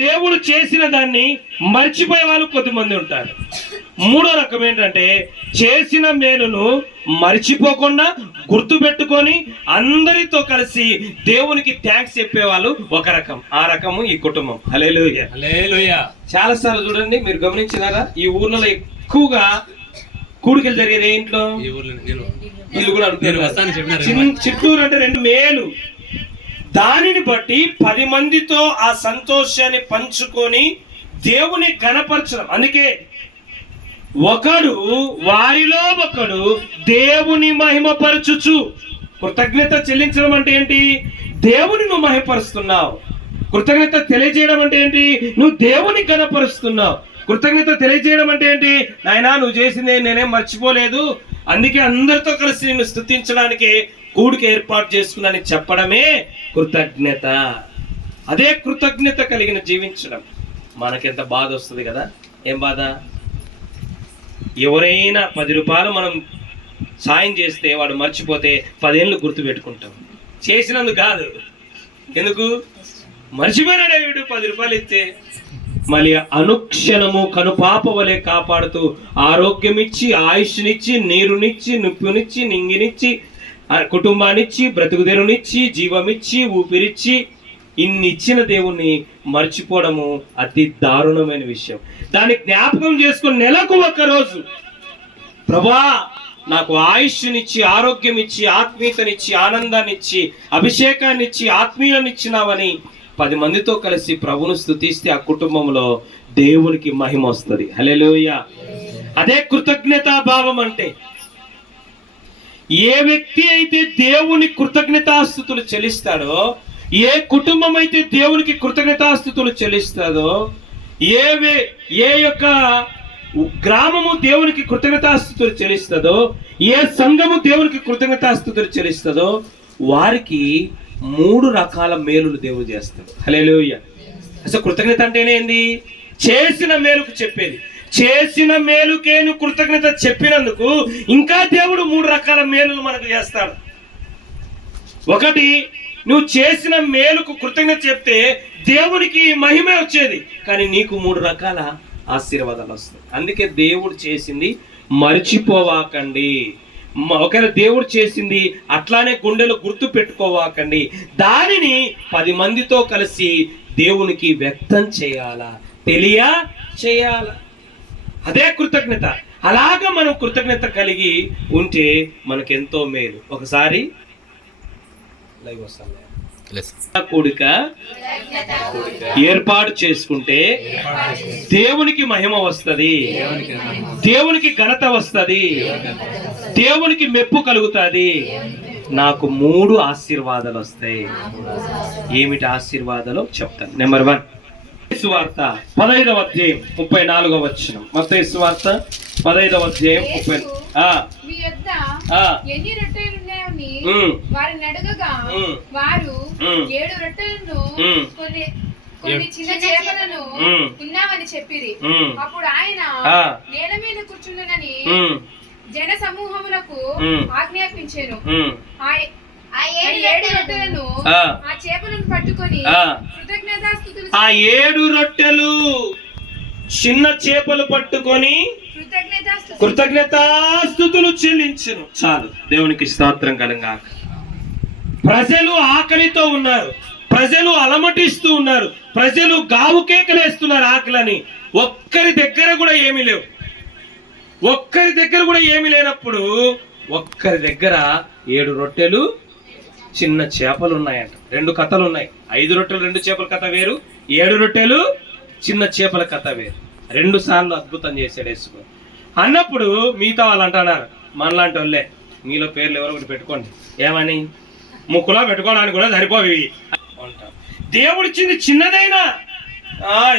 దేవుడు చేసిన దాన్ని మర్చిపోయే వాళ్ళు కొద్దిమంది ఉంటారు. మూడో రకం ఏంటంటే చేసిన మేలును మర్చిపోకుండా గుర్తుపెట్టుకొని అందరితో కలిసి దేవునికి థ్యాంక్స్ చెప్పేవాళ్ళు ఒక రకం. ఆ రకము ఈ కుటుంబం. హల్లెలూయా హల్లెలూయా. చాలా సార్లు చూడండి, మీరు గమనించినారా, ఈ ఊర్లలో ఎక్కువగా కూడికలు జరిగేది ఏ ఇంట్లో? వీళ్ళు కూడా చిత్తూరు అంటే 2 మేలు. దానిని బట్టి 10 మందితో ఆ సంతోషాన్ని పంచుకొని దేవుని ఘనపరచడం. అందుకే ఒకడు వారిలో ఒకడు దేవుని మహిమపరచుచు. కృతజ్ఞత చెల్లించడం అంటే ఏంటి? దేవుని నువ్వు మహిమపరుస్తున్నావు. కృతజ్ఞత తెలియజేయడం అంటే ఏంటి? నువ్వు దేవుని ఘనపరుస్తున్నావు. కృతజ్ఞత తెలియజేయడం అంటే ఏంటి? నాయనా నువ్వు చేసింది నేనేం మర్చిపోలేదు, అందుకే అందరితో కలిసి నిన్ను స్తుతించడానికి కూడిక ఏర్పాటు చేసుకున్నానని చెప్పడమే కృతజ్ఞత. అదే కృతజ్ఞత కలిగిన జీవించడం. మనకెంత బాధ వస్తుంది కదా. ఏం బాధ? ఎవరైనా 10 రూపాయలు మనం సాయం చేస్తే వాడు మర్చిపోతే 10 ఏళ్ళు గుర్తు పెట్టుకుంటాం. చేసినందుకు కాదు, ఎందుకు మర్చిపోయినాడే వీడు 10 రూపాయలు ఇస్తే. మళ్ళీ అనుక్షణము కనుపాప వలె కాపాడుతూ ఆరోగ్యమిచ్చి, ఆయుష్నిచ్చి, నీరునిచ్చి, నిప్పునిచ్చి, నింగినిచ్చి, కుటుంబాన్నిచ్చి, బ్రతుకుదెరునిచ్చి, జీవమిచ్చి, ఊపిరిచ్చి, ఇన్ని ఇచ్చిన దేవుణ్ణి మర్చిపోవడము అతి దారుణమైన విషయం. దాన్ని జ్ఞాపకం చేసుకుని నెలకు 1 రోజు, ప్రభా నాకు ఆయుష్నిచ్చి, ఆరోగ్యం ఇచ్చి, ఆత్మీయతనిచ్చి, ఆనందాన్నిచ్చి, అభిషేకాన్నిచ్చి, ఆత్మీయాన్నిచ్చినావని 10 మందితో కలిసి ప్రభును స్తుతిస్తే ఆ కుటుంబంలో దేవునికి మహిమ వస్తుంది. హల్లెలూయా. అదే కృతజ్ఞతా భావం అంటే. ఏ వ్యక్తి అయితే దేవుని కృతజ్ఞతాస్తుతులు చెల్లిస్తాడో, ఏ కుటుంబం అయితే దేవునికి కృతజ్ఞతాస్తుతులు చెల్లిస్తాడో, ఏ యొక్క గ్రామము దేవునికి కృతజ్ఞతాస్తుతులు చెల్లిస్తుందో, ఏ సంఘము దేవునికి కృతజ్ఞతాస్తుతులు చెల్లిస్తుందో, వారికి 3 రకాల మేలులు దేవుడు చేస్తాడు. హల్లెలూయా. అసలు కృతజ్ఞత అంటేనే ఏంది? చేసిన మేలుకు చెప్పేది. చేసిన మేలుకే నువ్వు కృతజ్ఞత చెప్పినందుకు ఇంకా దేవుడు 3 రకాల మేలులు మనకు చేస్తాడు. ఒకటి, నువ్వు చేసిన మేలుకు కృతజ్ఞత చెప్తే దేవునికి మహిమే వచ్చేది, కానీ నీకు 3 రకాల ఆశీర్వాదాలు వస్తాయి. అందుకే దేవుడు చేసింది మర్చిపోవాకండి. ఒకవేళ దేవుడు చేసింది అట్లానే గుండెలో గుర్తు పెట్టుకోవాకండి. దానిని 10 మందితో కలిసి దేవునికి వ్యక్తం చేయాలా, చేయాలా. అదే కృతజ్ఞత. అలాగా మనం కృతజ్ఞత కలిగి ఉంటే మనకెంతో మేలు. ఒకసారి లైవ్ వస్తాను. కూడిక ఏర్పాటు చేసుకుంటే దేవునికి మహిమ వస్తుంది, దేవునికి ఘనత వస్తుంది, దేవునికి మెప్పు కలుగుతుంది. నాకు 3 ఆశీర్వాదాలు వస్తాయి. ఏమిటి ఆశీర్వాదాలు చెప్తాను. నెంబర్ 1, సువార్త 15వ అధ్యాయం 34వ వచనం. మత్తయి సువార్త 15వ అధ్యాయం 30. ఎన్ని రొట్టెలు ఉన్నాయని వారిని అడగగా వారు 7 రొట్టెలను కొన్ని చిన్న చేపలను ఉన్నామని చెప్పిరి. అప్పుడు ఆయన నేల మీద కూర్చుండనని జన సమూహములకు ఆజ్ఞాపించాను. ఆ 7 రొట్టెలను ఆ చేపలను పట్టుకొని కృతజ్ఞతాస్తుతులు, ఆ 7 రొట్టెలు చిన్న చేపలు పట్టుకొని కృతజ్ఞతాస్తుతులు చెల్లించును. చాలు, దేవునికి స్తోత్రం కలుగాక. ప్రజలు ఆకలితో ఉన్నారు, ప్రజలు అలమటిస్తూ ఉన్నారు, ప్రజలు గావు కేకలేస్తున్నారు ఆకలని. ఒక్కరి దగ్గర కూడా ఏమీ లేవు. ఒక్కరి దగ్గర కూడా ఏమీ లేనప్పుడు ఒక్కరి దగ్గర 7 రొట్టెలు చిన్న చేపలు ఉన్నాయంట. 2 కథలు ఉన్నాయి. 5 రొట్టెలు 2 చేపల కథ వేరు, 7 రొట్టెలు చిన్న చేపల కథ వేరు. 2 సార్లు అద్భుతం చేశాడు యేసు అన్నప్పుడు మిగతా వాళ్ళు అంటున్నారు, మనలాంటి వాళ్ళే, మీలో పేర్లు ఎవరో ఒకటి పెట్టుకోండి, ఏమని ముక్కులో పెట్టుకోవడానికి కూడా సరిపోవి అంటారు. దేవుడు ఇచ్చింది చిన్నదైనా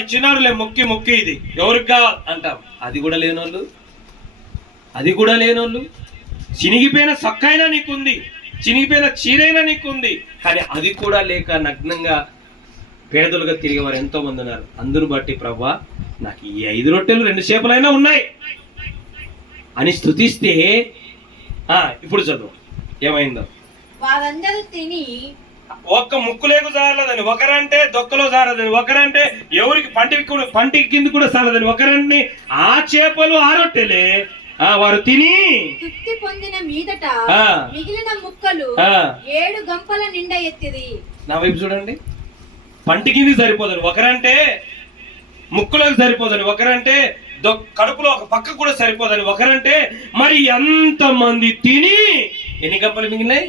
ఇచ్చినారులే, మొక్కి ఇది ఎవరికి కావాలి అంటాం. అది కూడా లేనోళ్ళు, చినిగిపోయిన సక్కైనా నీకుంది, చినిగిపోయిన చీరైనా నీకుంది, కానీ అది కూడా లేక నగ్నంగా పేదలుగా తిరిగేవారు ఎంతో మంది ఉన్నారు. అందును బట్టి ప్రభువా నాకు ఈ 5 రొట్టెలు 2 చేపలైనా ఉన్నాయి అని స్తుతిస్తే ఇప్పుడు చదువు ఏమైందో. వారందరూ తిని ఒక్క ముక్కులేకు జారలేదని ఒకరంటే, దొక్కలో జారదని ఒకరంటే, ఎవరికి పంటికి కింద కూడా సారదని ఒకరంటే, ఆ చేపలు ఆ రొట్టెలే వారు తిని తృప్తి పొందిన మీదట ఆ. మిగిలిన ముక్కలు ఆ. 7 గంపల నిండా ఎత్తిది. నా వైపు చూడండి. పంటి కింది సరిపోదని ఒకరంటే, ముక్కులోకి సరిపోదని ఒకరంటే, కడుపులో ఒక పక్క కూడా సరిపోదని ఒకరంటే, మరి ఎంతమంది తిని ఎన్ని గంపలు మిగిలినాయి?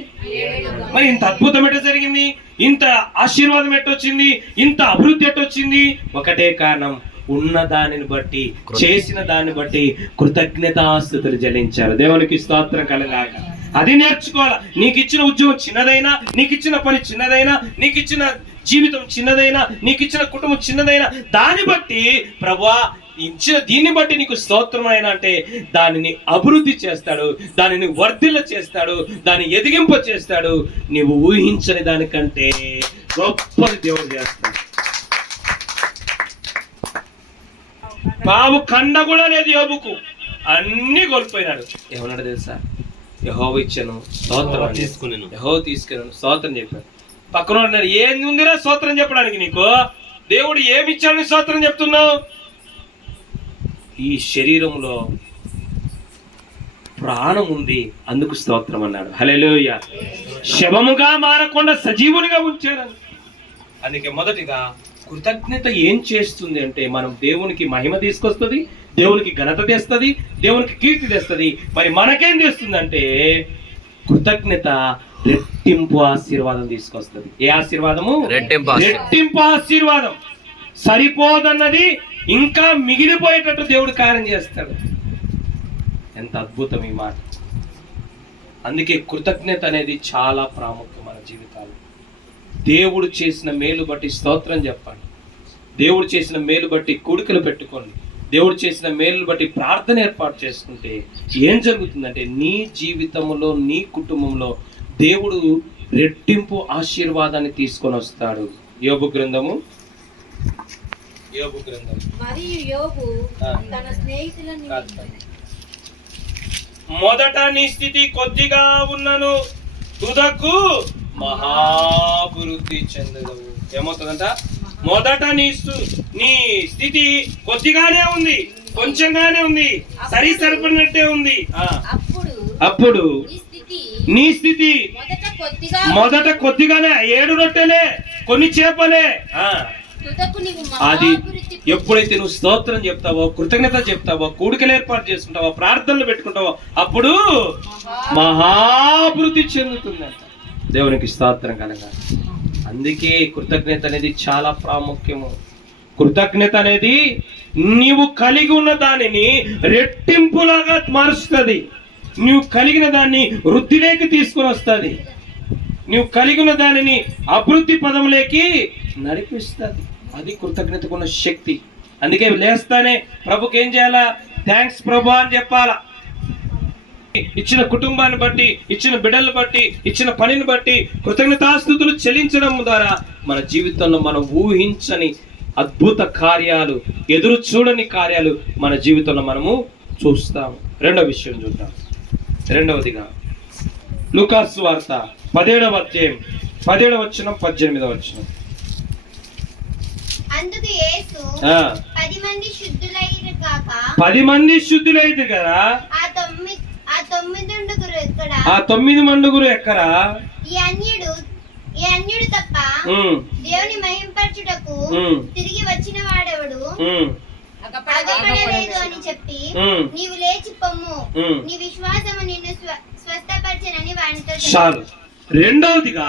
మరి ఇంత అద్భుతం ఎట్ట జరిగింది? ఇంత ఆశీర్వాదం ఎట్టొచ్చింది? ఇంత అభివృద్ధి ఎట్టొచ్చింది? ఒకటే కారణం, ఉన్న దానిని బట్టి, చేసిన దాన్ని బట్టి కృతజ్ఞతాస్తుతులు చెల్లించారు. దేవునికి స్తోత్రం కలగాక. అది నేర్చుకోవాలా. నీకు ఇచ్చిన ఉద్యోగం చిన్నదైనా, నీకు ఇచ్చిన పని చిన్నదైనా, నీకు ఇచ్చిన జీవితం చిన్నదైనా, నీకు ఇచ్చిన కుటుంబం చిన్నదైనా, దాన్ని బట్టి ప్రభువా ఇచ్చిన దీన్ని బట్టి నీకు స్తోత్రమైన అంటే దానిని అభివృద్ధి చేస్తాడు, దానిని వర్ధిల్ల చేస్తాడు, దాన్ని ఎదిగింప చేస్తాడు. నీవు ఊహించని దానికంటే గొప్పది దేవుడు చేస్తాడు. బాబు కండ కూడా లేదు యోబుకు, అన్ని కోల్పోయినాడు. ఏమన్నాడు తెలుసా? యెహోవా ఇచ్చాను స్తోత్రం తీసుకున్నాను, యెహోవా తీసుకున్నాను స్తోత్రం చెప్పాను. పక్కన అన్నాడు, ఏం ఉందిరా స్తోత్రం చెప్పడానికి? నీకు దేవుడు ఏమి ఇచ్చాడని స్తోత్రం చెప్తున్నావు? ఈ శరీరంలో ప్రాణం ఉంది, అందుకు స్తోత్రం అన్నాడు. హల్లెలూయా. శవముగా మారకుండా సజీవునిగా ఉంచాడు. అందుకే మొదటిగా కృతజ్ఞత ఏం చేస్తుంది అంటే, మనం దేవునికి మహిమ తీసుకొస్తుంది, దేవునికి ఘనత తెస్తుంది, దేవునికి కీర్తి తెస్తుంది. మరి మనకేం చేస్తుంది అంటే, కృతజ్ఞత రెట్టింపు ఆశీర్వాదం తీసుకొస్తుంది. ఏ ఆశీర్వాదము? రెట్టింపు ఆశీర్వాదం. సరిపోదన్నది ఇంకా మిగిలిపోయేటట్టు దేవుడు కార్యం చేస్తాడు. ఎంత అద్భుతం ఈ మాట. అందుకే కృతజ్ఞత అనేది చాలా ప్రాముఖ్యం మన జీవితాల్లో. దేవుడు చేసిన మేలు బట్టి స్తోత్రం చెప్పండి. దేవుడు చేసిన మేలు బట్టి కూడికలు పెట్టుకోండి. దేవుడు చేసిన మేలు బట్టి ప్రార్థన ఏర్పాటు చేసుకుంటే ఏం జరుగుతుందంటే, నీ జీవితంలో, నీ కుటుంబంలో దేవుడు రెట్టింపు ఆశీర్వాదాన్ని తీసుకొని వస్తాడు. యోబు గ్రంథము మరియు యోబు తన స్నేహితులను మొదట నీ స్థితి కొద్దిగా ఉన్నను, తుదకు మహాభివృద్ధి చెందదవు. ఏమవుతుందంట? మొదట నీ స్థితి కొద్దిగానే ఉంది, కొంచెంగానే ఉంది, సరిపడినట్టే ఉంది. అప్పుడు నీ స్థితి మొదట కొద్దిగానే, 7 రొట్టెలే, కొన్ని చేపలే. అది ఎప్పుడైతే నువ్వు స్తోత్రం చెప్తావో, కృతజ్ఞత చెప్తావో, కూడికలు ఏర్పాటు చేసుకుంటావో, ప్రార్థనలు పెట్టుకుంటావో, అప్పుడు మహాభివృద్ధి చెందుతుందంట. దేవునికి స్తోత్రం కలగాలి. అందుకే కృతజ్ఞత అనేది చాలా ప్రాముఖ్యము. కృతజ్ఞత అనేది నీవు కలిగి ఉన్న దానిని రెట్టింపులాగా మారుస్తుంది. నువ్వు కలిగిన దాన్ని వృద్ధిలోకి తీసుకుని వస్తుంది. నువ్వు కలిగిన దానిని అభివృద్ధి పదంలోకి నడిపిస్తుంది. అది కృతజ్ఞతకున్న శక్తి. అందుకే లేస్తానే ప్రభుకి ఏం చేయాలా? థ్యాంక్స్ ప్రభు అని చెప్పాలా. ఇచ్చిన కుటుంబాన్ని బట్టి, ఇచ్చిన బిడ్డలను బట్టి, ఇచ్చిన పనిని బట్టి కృతజ్ఞతాస్తుతులు చెల్లించడం ద్వారా మన జీవితంలో మనం ఊహించని అద్భుత కార్యాలు, ఎదురు చూడని కార్యాలు మన జీవితంలో మనము చూస్తాము. రెండవ విషయం చూద్దాం. రెండవదిగా లూకాసు వార్త 17వ అధ్యాయం 17వ వచనం 18వ వచనం. అందుకు యేసు 10 మంది శుద్ధులైరు కాక 10 మంది శుద్ధులైరు కదా, ఆ 9 మండుగురు ఎక్కరా? ఈ అన్యుడు తప్ప దేవుని మహింపరచుటకు తిరిగి వచ్చిన వాడెవడు అగపడలేదు అని చెప్పి, నీవు లేచి పొమ్ము, నీ విశ్వాసము నిన్ను స్వస్థపరచనని వానితో చాలు. రెండవదిగా,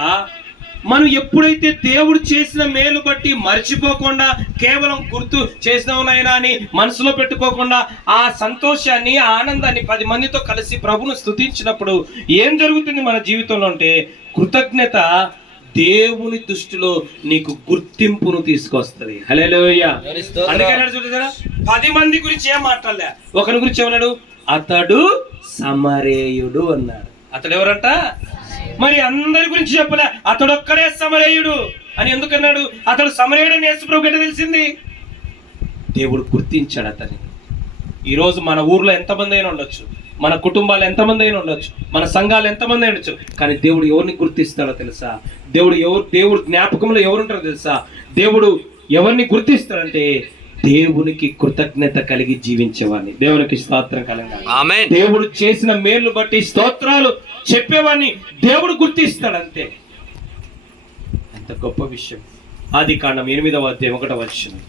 మనం ఎప్పుడైతే దేవుడు చేసిన మేలు బట్టి మర్చిపోకుండా, కేవలం గుర్తు చేసినవునైనా అని మనసులో పెట్టుకోకుండా, ఆ సంతోషాన్ని, ఆ ఆనందాన్ని 10 మందితో కలిసి ప్రభును స్తుతించినప్పుడు ఏం జరుగుతుంది మన జీవితంలో అంటే, కృతజ్ఞత దేవుని దృష్టిలో నీకు గుర్తింపును తీసుకొస్తుంది. హల్లెలూయా. అందుకే చూడరా, 10 మంది గురించి ఏం మాట్లాడలే. ఒకరి గురించి ఏమన్నాడు? అతడు సమరేయుడు అన్నాడు. అతడు ఎవరంట? మరి అందరి గురించి చెప్పలే, అతడు ఒక్కడే సమరేయుడు అని ఎందుకన్నాడు? అతడు సమరేయుడు అని యేసు ప్రభువుకి ఎట్లా తెలిసింది? దేవుడు గుర్తించాడు అతన్ని. ఈరోజు మన ఊర్లో ఎంతమంది అయినా ఉండొచ్చు, మన కుటుంబాలు ఎంతమంది అయినా ఉండొచ్చు, మన సంఘాలు ఎంతమంది అయినా ఉండొచ్చు, కానీ దేవుడు ఎవరిని గుర్తిస్తాడో తెలుసా? దేవుడు జ్ఞాపకంలో ఎవరుంటారో తెలుసా? దేవుడు ఎవరిని గుర్తిస్తాడంటే దేవునికి కృతజ్ఞత కలిగి జీవించేవాడిని. దేవునికి స్తోత్రం కలగాలి. ఆమేన్. దేవుడు చేసిన మేలు బట్టి స్తోత్రాలు చెప్పేవాడిని దేవుడు గుర్తిస్తాడు, అంతే. ఎంత గొప్ప విషయం. ఆదికాండం 8వ అధ్యాయం 1వ వచనం.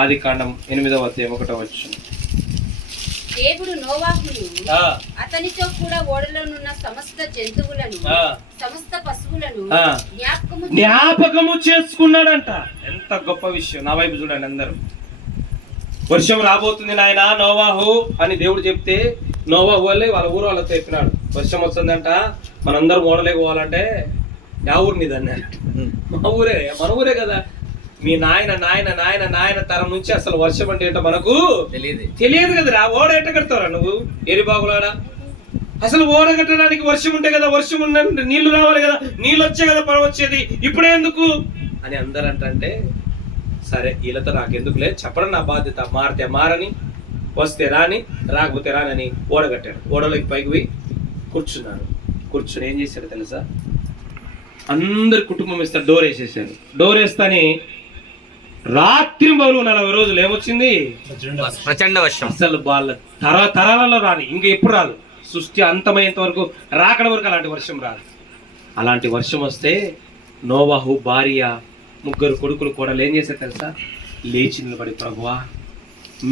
ఆదికాండం 8వ అధ్యాయం 1వ వచనం. దేవుడు నోవాహును ఆ, అతనితో కూడా ఓడలోనున్న సమస్త జంతువులను ఆ, సమస్త పశువులను ఆ. జ్ఞాపకము చేసుకున్నాడంట. ఎంత గొప్ప విషయం. నా వైపు చూడండి అందరూ. వర్షం రాబోతుంది నాయన నోవాహు అని దేవుడు చెప్తే నోవాహు వాళ్ళే వాళ్ళ ఊరు వాళ్ళతో చెప్పినాడు, వర్షం వస్తుందంట, మనందరం ఓడలేక పోవాలంటే యా ఊరు నీదన్న? మా ఊరే, మన ఊరే కదా. మీ నాయన తరం నుంచి అసలు వర్షం అంటే ఏంటో మనకు తెలియదు కదరా. ఓడ ఎట్ట కడతారా నువ్వు? ఎరిబాగులాడా? అసలు ఓడ కట్టడానికి వర్షం ఉంటే కదా, వర్షం ఉండే నీళ్లు రావాలి కదా, నీళ్ళు వచ్చే కదా పొలం వచ్చేది, ఇప్పుడే ఎందుకు అని అందరూ అంటే, సరే వీళ్ళతో నాకెందుకులే, చెప్పడం నా బాధ్యత, మారితే మారని, వస్తే రాని, రాకపోతే రానని ఓడ కట్టాడు. ఓడలోకి పైకి పోయి కూర్చుని ఏం చేశాడు తెలుసా? అందరి కుటుంబం ఇస్తారు, డోర్ వేసేసాడు. డోర్ వేస్తాని రాత్రి పగలు 40 రోజులు ఏమొచ్చింది? ప్రచండ వర్షం. అసలు వాళ్ళ తరాలలో రాని, ఇంకా ఎప్పుడు రాదు, సృష్టి అంతమయ్యేంత వరకు రాకడ వరకు అలాంటి వర్షం రాదు. అలాంటి వర్షం వస్తే నోవాహు భార్య 3 కొడుకులు కూడా ఏం చేశారు తెలుసా? లేచి నిలబడి, ప్రభువా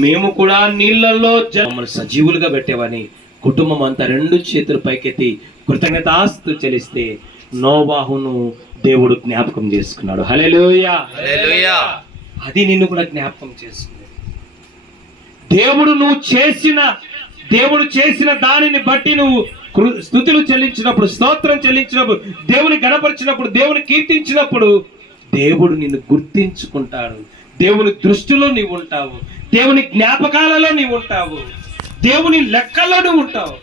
మేము కూడా నీళ్ళల్లో మమ్మల్ని సజీవులుగా పెట్టేవని కుటుంబం అంతా 2 చేతులు పైకెత్తి కృతజ్ఞతాస్తుతులు చెల్లిస్తే నోవాహును దేవుడు జ్ఞాపకం చేసుకున్నాడు. హల్లెలూయా. హల్లెలూయా. అది నిన్ను కూడా జ్ఞాపకం చేసుకుంది. దేవుడు చేసిన దానిని బట్టి నువ్వు స్తుతులు చెల్లించినప్పుడు, స్తోత్రం చెల్లించినప్పుడు, దేవుని గణపరిచినప్పుడు, దేవుని కీర్తించినప్పుడు దేవుడు నిన్ను గుర్తించుకుంటాడు. దేవుని దృష్టిలో నీవు ఉంటావు, దేవుని జ్ఞాపకాలలో నీవు ఉంటావు, దేవుని లెక్కల్లో నువ్వు ఉంటావు.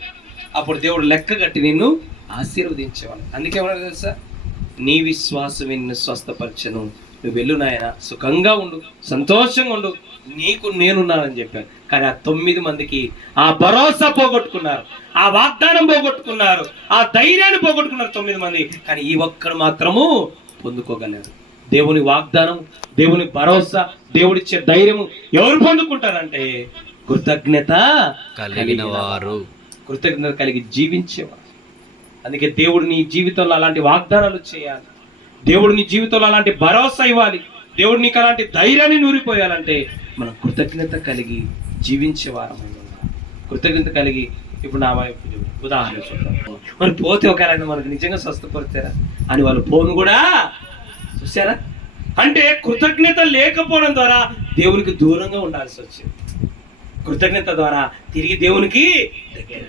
అప్పుడు దేవుడు లెక్క కట్టి నిన్ను ఆశీర్వదించేవాడు. అందుకే ఏమన్నా తెలుసా? నీ విశ్వాసం నిన్ను స్వస్థపరచను, నువ్వు వెళ్ళు నాయన, సుఖంగా ఉండు, సంతోషంగా ఉండు, నీకు నేనున్నానని చెప్పాను. కానీ ఆ 9 మందికి ఆ భరోసా పోగొట్టుకున్నారు, ఆ వాగ్దానం పోగొట్టుకున్నారు, ఆ ధైర్యాన్ని పోగొట్టుకున్నారు 9 మంది. కానీ ఈ ఒక్కడు మాత్రము పొందుకోగలరు. దేవుని వాగ్దానం, దేవుని భరోసా, దేవుడిచ్చే ధైర్యము ఎవరు పొందుకుంటారంటే కృతజ్ఞత కలిగిన వారు, కృతజ్ఞత కలిగి జీవించేవారు. అందుకే దేవుడు నీ జీవితంలో అలాంటి వాగ్దానాలు చేయాలి, దేవుడు నీ జీవితంలో అలాంటి భరోసా ఇవ్వాలి, దేవుడు నీకు అలాంటి ధైర్యాన్ని నూరిపోయాలంటే మనం కృతజ్ఞత కలిగి జీవించేవారమై ఉండాలి. కృతజ్ఞత కలిగి ఇప్పుడు నా వైపు ఉదాహరణ చూద్దాం. మరి పోతే ఒకవేళ మనకు నిజంగా స్వస్థపడతారా అని వాళ్ళు పోను కూడా చూసారా? అంటే కృతజ్ఞత లేకపోవడం ద్వారా దేవునికి దూరంగా ఉండాల్సి వచ్చింది. కృతజ్ఞత ద్వారా తిరిగి దేవునికి దగ్గర.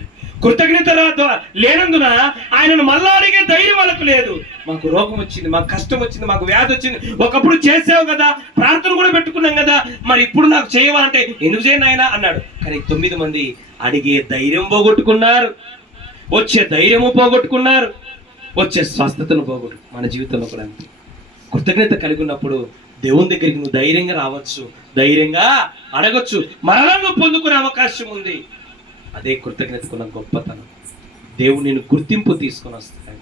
కృతజ్ఞత లేనందున ఆయనను మళ్ళా అడిగే ధైర్యం వాళ్ళకు లేదు. మాకు రోగం వచ్చింది, మాకు కష్టం వచ్చింది, మాకు వ్యాధి వచ్చింది, ఒకప్పుడు చేసావు కదా, ప్రార్థన కూడా పెట్టుకున్నాం కదా, మరి ఇప్పుడు నాకు చేయవా అంటే ఎందుకు చేయను ఆయన అన్నాడు. కానీ 9 మంది అడిగే ధైర్యం పోగొట్టుకున్నారు, వచ్చే ధైర్యము పోగొట్టుకున్నారు, వచ్చే స్వస్థతను పోగొట్టు. మన జీవితంలో కూడా అంతే. కృతజ్ఞత కలిగి ఉన్నప్పుడు దేవుని దగ్గరికి నువ్వు ధైర్యంగా రావచ్చు, ధైర్యంగా అడగొచ్చు, మరణం నువ్వు పొందుకునే అవకాశం ఉంది. అదే కృతజ్ఞతకున్న గొప్పతనం. దేవుడు నిన్ను గుర్తింపు తీసుకొని వస్తాడు,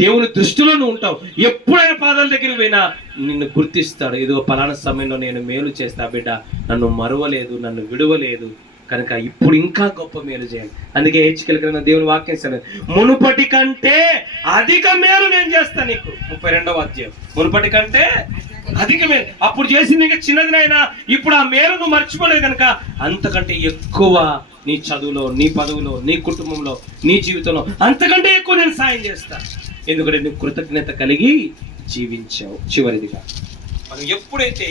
దేవుని దృష్టిలో నువ్వు ఉంటావు. ఎప్పుడైనా పాదాల దగ్గర పోయినా నిన్ను గుర్తిస్తాడు. ఏదో పలానా సమయంలో నేను మేలు చేస్తా బిడ్డ, నన్ను మరువలేదు, నన్ను విడువలేదు, కనుక ఇప్పుడు ఇంకా గొప్ప మేలు చేయాలి. అందుకే హెచ్చుకెళ్ళిన దేవుని వాక్యం ఇస్తాను, మునుపటి కంటే అధిక మేలు నేను చేస్తాను నీకు. 32వ అధ్యాయం. మునుపటి కంటే అధిక మేలు. అప్పుడు చేసింది ఇంకా చిన్నదినైనా ఇప్పుడు ఆ మేలు నువ్వు మర్చిపోలేదు కనుక అంతకంటే ఎక్కువ నీ చదువులో, నీ పదవులో, నీ కుటుంబంలో, నీ జీవితంలో అంతకంటే ఎక్కువ నేను సాయం చేస్తాను. ఎందుకంటే నువ్వు కృతజ్ఞత కలిగి జీవించావు. చివరిదిగా మనం ఎప్పుడైతే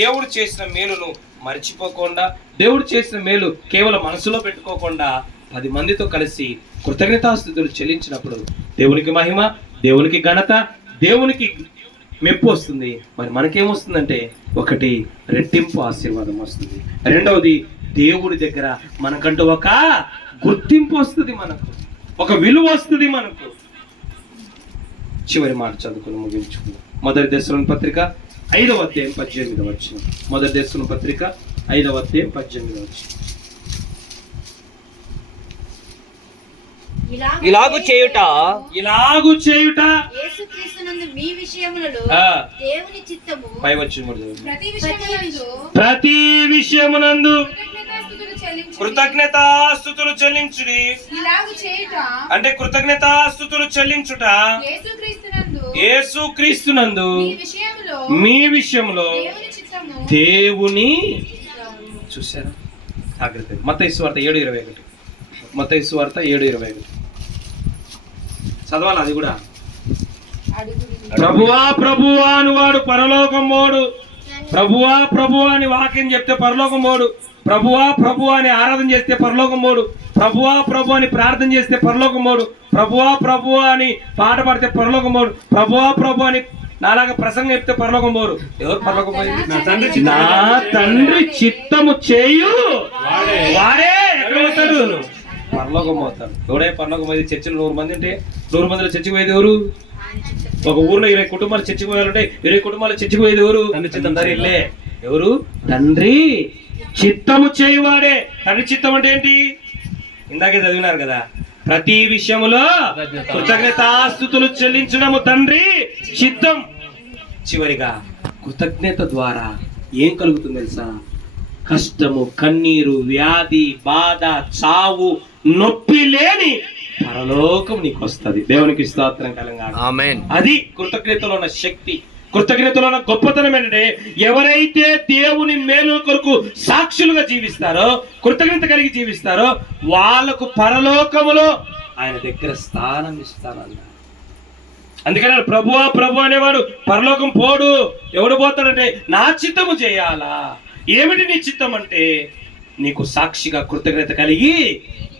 దేవుడు చేసిన మేలును మర్చిపోకుండా, దేవుడు చేసిన మేలు కేవలం మనసులో పెట్టుకోకుండా 10 మందితో కలిసి కృతజ్ఞతాస్తుతులు చెల్లించినప్పుడు దేవునికి మహిమ, దేవునికి ఘనత, దేవునికి మెప్పు వస్తుంది. మరి మనకేమొస్తుందంటే, ఒకటి రెట్టింపు ఆశీర్వాదం వస్తుంది, రెండవది దేవుడి దగ్గర మనకంటూ ఒక గుర్తింపు వస్తుంది, మనకు ఒక విలువ వస్తుంది మనకు. చివరి మాట చదువుకుని ముగించుకుందాం. మొదటి దెస్సలోని పత్రిక 5వ అధ్యాయం 18వ వచనం. మొదటి దెస్సలోని పత్రిక 5వ అధ్యాయం 18వ వచనం. ఇలాగు చేయుట ఇలాగు చేయుట యేసుక్రీస్తునందు మీ విషయములలో ఆ, దేవుని చిత్తము పై వచ్చిన కూడా చదువు. ప్రతి విషయమునందు ప్రతి విషయమునందు కృతజ్ఞతాస్తుతులు చెల్లించుడి. కృతజ్ఞతాస్తుతులు చెల్లించుడి. ఇలాగు చేయుట అంటే కృతజ్ఞతాస్తుతులు చెల్లించుట యేసుక్రీస్తునందు యేసుక్రీస్తునందు మీ విషయములో మీ విషయంలో దేవుని చిత్తము దేవుని చూసారా జాగ్రత్త. మత్తయి సువార్త 7:21. మత్తయి సువార్త 7:21 చదవాలి అది కూడా. ప్రభువా ప్రభువా అని వాడు పరలోకం మోడు. ప్రభువా ప్రభువా అని వాక్యం చెప్తే పరలోకం మోడు. ప్రభువా ప్రభువా అని ఆరాధన చేస్తే పరలోకం మోడు. ప్రభువా ప్రభు అని ప్రార్థన చేస్తే పరలోకం మోడు. ప్రభువా ప్రభువా అని పాట పాడితే పరలోకం మోడు. ప్రభువా ప్రభు అని నాలాగా ప్రసంగం చెప్తే పరలోకం పోరు. ఎవరు పరలోకం పోయింది? నా తండ్రి చిత్తము చేయు వాడే ఎక్కడ పోతాడు? పరలోకం పోతాడు. ఎవడే పరలోకం పోయి? చర్చిలో 100 మంది ఉంటే 100 మందిలో చర్చికి పోయేది ఎవరు? ఒక ఊర్లో 20 కుటుంబాలు చర్చికి పోయాలంటే 20 కుటుంబాలు చర్చికి పోయేది ఎవరు? అందరిల్లే. ఎవరు? తండ్రి చిత్తము చేయువాడే. తండ్రి చిత్తం అంటే ఏంటి? ఇందాకే చదివినారు కదా, ప్రతి విషయములో కృతజ్ఞతాస్తుతులు చెల్లించడము తండ్రి చిత్తం. చివరిగా కృతజ్ఞత ద్వారా ఏం కలుగుతుంది తెలుసా? కష్టము, కన్నీరు, వ్యాధి, బాధ, చావు, నొప్పి లేని పరలోకం నీకు వస్తుంది. దేవునికి స్తోత్రం కలంగాడు. ఆమేన్. అది కృతజ్ఞతలో ఉన్న శక్తి, కృతజ్ఞతలో ఉన్న గొప్పతనం ఏంటంటే, ఎవరైతే దేవుని మేలు కొరకు సాక్షులుగా జీవిస్తారో, కృతజ్ఞత కలిగి జీవిస్తారో, వాళ్ళకు పరలోకములో ఆయన దగ్గర స్థానం ఇస్తానన్నారు. అందుకని ప్రభువా ప్రభు అనేవాడు పరలోకం పోడు. ఎవడు పోతాడంటే, నా చిత్తము చేయాలా. ఏమిటి నీ చిత్తం అంటే, నీకు సాక్షిగా కృతజ్ఞత కలిగి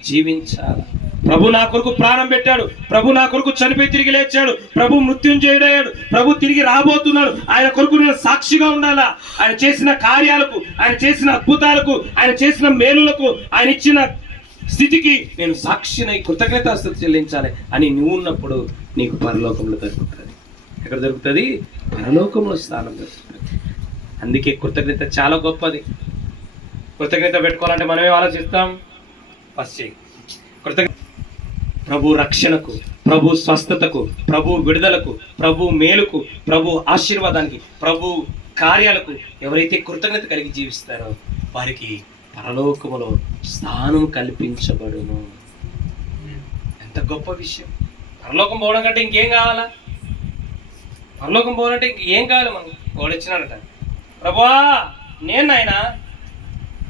జీవించాలా. ప్రభు నా కొరకు ప్రాణం పెట్టాడు, ప్రభు నా కొరకు చనిపోయి తిరిగి లేచాడు, ప్రభు మృత్యుంజయుడయ్యాడు, ప్రభు తిరిగి రాబోతున్నాడు, ఆయన కొరకు నేను సాక్షిగా ఉండాలా. ఆయన చేసిన కార్యాలకు, ఆయన చేసిన అద్భుతాలకు, ఆయన చేసిన మేలులకు, ఆయన ఇచ్చిన స్థితికి నేను సాక్షినై కృతజ్ఞతాస్తుతి చెల్లించాలి అని నువ్వు ఉన్నప్పుడు నీకు పరలోకంలో దొరుకుతుంది. ఎక్కడ దొరుకుతుంది? పరలోకంలో స్థానం దొరుకుతుంది. అందుకే కృతజ్ఞత చాలా గొప్పది. కృతజ్ఞత పెట్టుకోవాలంటే మనమే ఆలోచిస్తాం. ఫస్ట్ కృతజ్ఞత ప్రభు రక్షణకు, ప్రభు స్వస్థతకు, ప్రభు విడుదలకు, ప్రభు మేలుకు, ప్రభు ఆశీర్వాదానికి, ప్రభు కార్యాలకు ఎవరైతే కృతజ్ఞత కలిగి జీవిస్తారో వారికి పరలోకములో స్థానం కల్పించబడును. ఎంత గొప్ప విషయం! పరలోకం పోవడం కంటే ఇంకేం కావాలా? పరలోకం పోవాలంటే ఇంకేం కావాలి? మనకు వాడు వచ్చినాడట, ప్రభువా నేను నాయన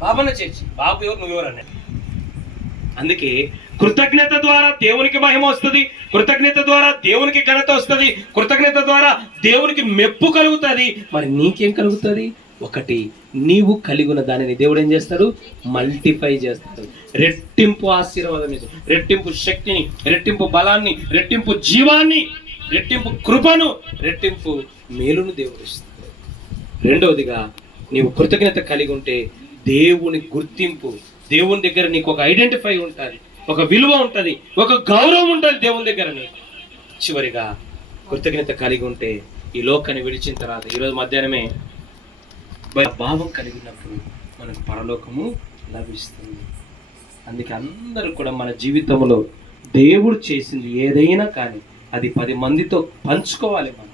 బాబన్న చేర్చి. బాబు ఎవరు? నువ్వెవరు అన్నాడు. అందుకే కృతజ్ఞత ద్వారా దేవునికి మహిమ వస్తుంది, కృతజ్ఞత ద్వారా దేవునికి ఘనత వస్తుంది, కృతజ్ఞత ద్వారా దేవునికి మెప్పు కలుగుతుంది. మరి నీకేం కలుగుతుంది? ఒకటి, నీవు కలిగి ఉన్న దానిని దేవుడు ఏం చేస్తాడు? మల్టిఫై చేస్తాడు. రెట్టింపు ఆశీర్వాదం, రెట్టింపు శక్తిని, రెట్టింపు బలాన్ని, రెట్టింపు జీవాన్ని, రెట్టింపు కృపను, రెట్టింపు మేలును దేవుడు ఇస్తాడు. రెండవదిగా, నీవు కృతజ్ఞత కలిగి ఉంటే దేవుని గుర్తింపు, దేవుని దగ్గర నీకు ఒక ఐడెంటిఫై ఉంటుంది, ఒక విలువ ఉంటుంది, ఒక గౌరవం ఉంటుంది దేవుని దగ్గర నీకు. చివరిగా కృతజ్ఞత కలిగి ఉంటే ఈ లోకాన్ని విడిచిన తర్వాత, ఈరోజు మధ్యాహ్నమే భావం కలిగినప్పుడు మనకు పరలోకము లభిస్తుంది. అందుకే అందరూ కూడా మన జీవితంలో దేవుడు చేసింది ఏదైనా కానీ అది 10 మందితో పంచుకోవాలి. మనం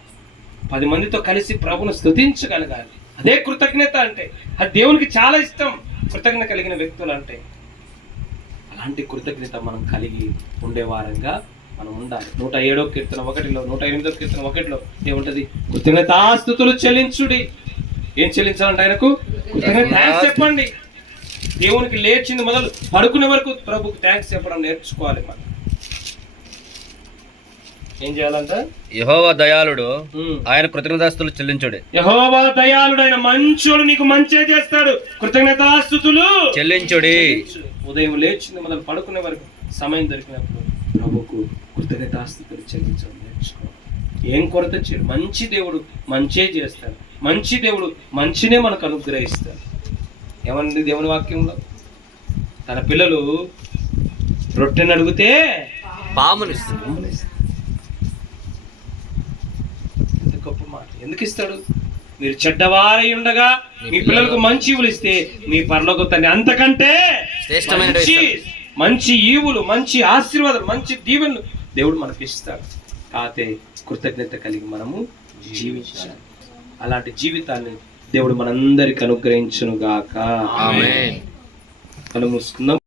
10 మందితో కలిసి ప్రభును స్తుతించగలగాలి. అదే కృతజ్ఞత అంటే. అది దేవునికి చాలా ఇష్టం కృతజ్ఞత కలిగిన వ్యక్తులు అంటే. అలాంటి కృతజ్ఞత మనం కలిగి ఉండేవారంగా మనం ఉండాలి. 107వ కీర్తన 1లో, 108వ కీర్తన 1లో ఏముంటది? కృతజ్ఞతాస్తుతులు చెల్లించుడి. ఏం చెల్లించాలంటే ఆయనకు కృతజ్ఞత. థ్యాంక్స్ చెప్పండి. దేవునికి లేచింది మొదలు పడుకునే వరకు ప్రభుకు థ్యాంక్స్ చెప్పడం నేర్చుకోవాలి. మనం ఏం చేయాలంట? యెహోవా దయాళుడు, ఆయన కృతజ్ఞతాస్తుతులు చెల్లించుడి. యెహోవా దయాళుడు, ఆయన మంచోడు, నీకు మంచే చేస్తాడు. కృతజ్ఞతాస్తుతులు చెల్లించుడి. ఉదయం లేచింది మొదలు పడుకునే వరకు సమయం దొరికినప్పుడు ప్రభుకు కృతజ్ఞతాస్తుతులు చెల్లించడం నేర్చుకోవాలి. ఏం కొరత చేయడు. మంచి దేవుడు మంచే చేస్తాడు. మంచి దేవుడు మంచినే మనకు అనుగ్రహిస్తాడు. ఏమన్నది దేవుని వాక్యంలో? తన పిల్లలు రొట్టెని అడిగితే పామునిస్తాడు. ఎంత గొప్ప మాట! ఎందుకు ఇస్తాడు? మీరు చెడ్డవారై ఉండగా మీ పిల్లలకు మంచి ఇవులు ఇస్తే మీ పరలోక తండ్రి అంతకంటే శ్రేష్టమైనది మంచి మంచి ఈవులు, మంచి ఆశీర్వాదాలు, మంచి దీవెనలు దేవుడు మనకి ఇస్తాడు. కాతే కృతజ్ఞత కలిగి మనము జీవించాలి. అలాంటి జీవితాన్ని దేవుడు మనందరికి అనుగ్రహించును గాక. ఆమేన్. కళ్ళు మూసుకుందాం.